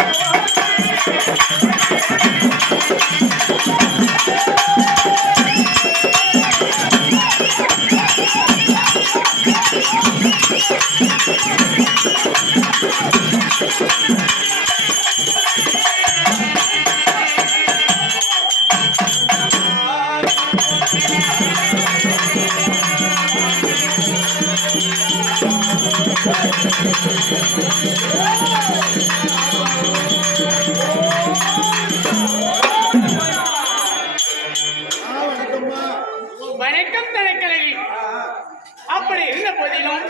ஆ, வணக்கம்மா. வணக்கம் தலைக்கலவி அப்படி இருந்த போதிலும்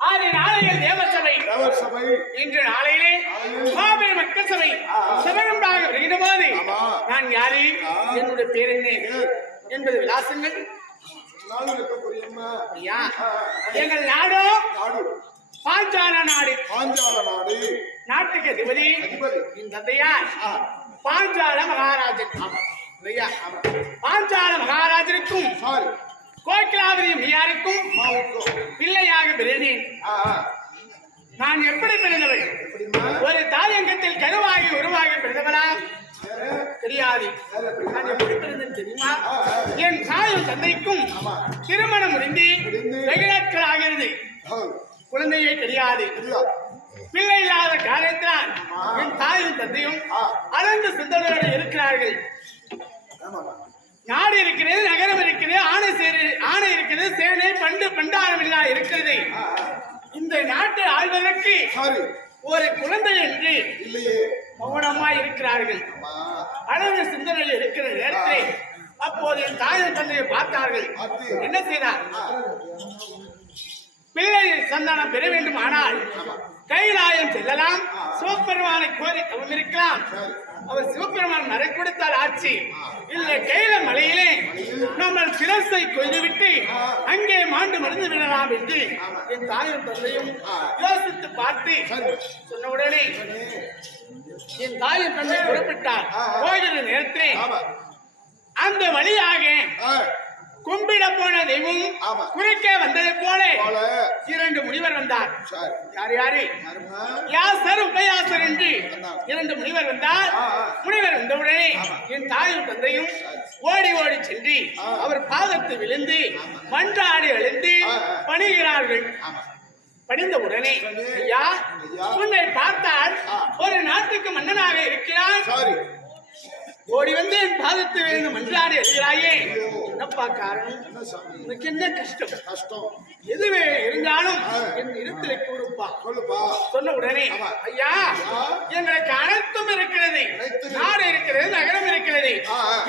ஆறு நாளைகள் தேவசபை தேவர் சபை இன்று நாளையிலே மாபெரும் மக்கள் சபை சிவகம்பாக வருகிற போது ஆமா. நான் யாரு? என்னுடைய பேர் என்ன? என்பது விலாசங்கள். எங்கள் நாடோ? பாஞ்சால நாடு. பாஞ்சால நாடு. நாட்டுக்கு அதிபதி. என் தந்தையார். பாஞ்சால மகாராஜன். ஐயா பாஞ்சால மகாராஜருக்கும் சாரி. கோக்கிலாவதி மியாருக்கும் மாவுக்கும் பிள்ளையாக பிறந்தேன். நான் எப்படி பிறந்தவள் ஒரு தாயங்கத்தில் கருவாகி உருவாகி பிறந்தவளா? தெரியாது? நான் எப்படி பிறந்தேன் தெரியுமா. என் தாயும் தந்தைக்கும். திருமணம் முடிந்து. வெகு நாட்கள் ஆகிறது குழந்தையே சரியா? பிள்ளை இல்லாத காரணத்தினால் என் தாயும் தந்தையும் ஆ. அலந்து சிந்தனையோடு இருக்கிறார்கள். நாடு இருக்கிறது? நகரம் இருக்கிறது ஆணை சேரு ஆணை இருக்கிறது சேனை பண்டு பண்டாரம் இல்லா இருக்கிறது. இந்த நாட்டை ஆள்வதற்கு ஒரு குழந்தை என்று இல்லையே. மௌனமா இருக்கிறார்கள். அழகு சிந்தனையில் இருக்கிற நேரத்தில் அப்போது என் தாயும் தந்தையை பார்த்தார்கள். பார்த்து. என்ன செய்தார்? பிள்ளை சந்தானம் பெற வேண்டும். ஆனால் கைலாயம் செல்லலாம். கோரி தவம் இருக்கலாம் அவர் சிவபெருமான் மறை கொடுத்தால் ஆட்சி. இல்லை கைல மலையிலே நம்ம சிரசை கொய்துவிட்டு அங்கே மாண்டு மருந்து விடலாம் என்று என் தாயும் தந்தையும் யோசித்து பார்த்து சொன்ன உடனே என் தாயும் தந்தை புறப்பட்டார். போகிற நேரத்திலே அந்த வழியாக கும்பிட போன தெய்வம். குறுக்கே வந்ததை போல. இரண்டு முனிவர் வந்தார் யார் யாரு? யாசர் உபயாசர் என்று இரண்டு முனிவர் வந்தார். முனிவர் வந்தவுடனே என் தாயும் தந்தையும் ஓடி ஓடி சென்று. அவர் பாதத்தை விழுந்து மன்றாடி எழுந்து ஆ. பணிகிறார்கள் பணிந்த உடனே ஐயா. உன்னை பார்த்தால். ஒரு நாட்டுக்கு மன்னனாக இருக்கிறான் ஓடி வந்து என் பாதத்தை மன்றாடி எழுகிறாயே ஐயோ. என்னப்பா காரணம் உனக்கு என்ன கஷ்டம் கஷ்டம் எதுவே இருந்தாலும். என் இடத்திலே கூறுப்பா சொல்லுப்பா சொன்ன உடனே. ஐயா. எங்களுக்கு அனைத்தும் இருக்கிறது நாடு இருக்கிறது நகரம் இருக்கிறது.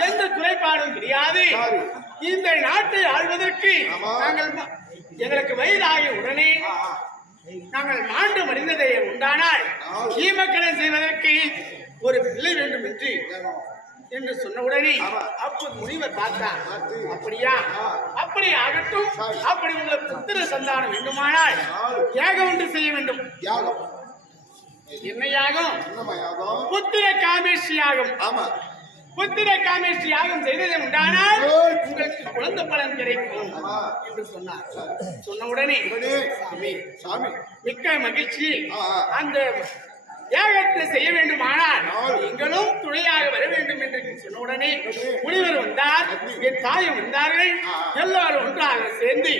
எந்த குறைபாடும் கிடையாது. இந்த நாட்டை ஆள்வதற்கு. நாங்கள் எங்களுக்கு வயதாகிய உடனே. நாங்கள் மாண்டு மடிந்ததை உண்டானால் ஆ. ஈமக்கடை செய்வதற்கு ஒரு பிள்ளை வேண்டும் என்று வேணும். என்று சொன்ன உடனே. அப்போது முனிவர் பார்த்தார் பார்த்து. அப்படியா. அப்படி ஆகட்டும். அப்படி உங்களுக்கு புத்திர சந்தானம் வேண்டுமானால். யாகம் ஒன்று செய்ய வேண்டும் யாகம் என்ன யாகம் புத்திர காமேஷ் யாகம் ஆமா புத்திர காமேஷ் யாகம் செய்தது உண்டானால். உங்களுக்கு குழந்தை பலன் கிடைக்கும். என்று சொன்னார் சொன்ன உடனே சாமி, சாமி மிக்க மகிழ்ச்சி. அந்த யாகத்தை செய்ய வேண்டுமானால். நீங்களும் துணையாக வர வேண்டும் என்று சொன்ன உடனே முனிவர் வந்தார் என் தாயும் வந்தார்கள். எல்லாரும் ஒன்றாக சேர்ந்து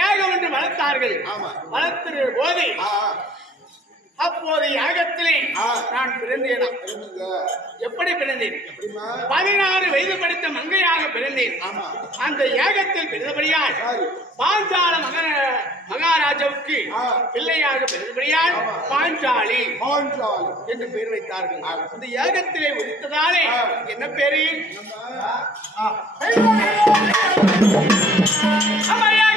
யாகம் ஒன்று வளர்த்தார்கள் ஆமா. வளர்த்துற போது. அப்போது யாகத்திலே. நான் பிறந்தேனா எப்படி பிறந்தேன் பதினாறு வயது படித்த மங்கையாக பிறந்தேன் அந்த யாகத்தில் பிறந்தபடியால் பாஞ்சால. பிள்ளையாக ஆமா. பாஞ்சாலி. ஆண்டாள் என்று பெயர் வைத்தார்கள். இந்த யாகத்திலே உதித்ததாலே. என்ன பேரு? அம்மையா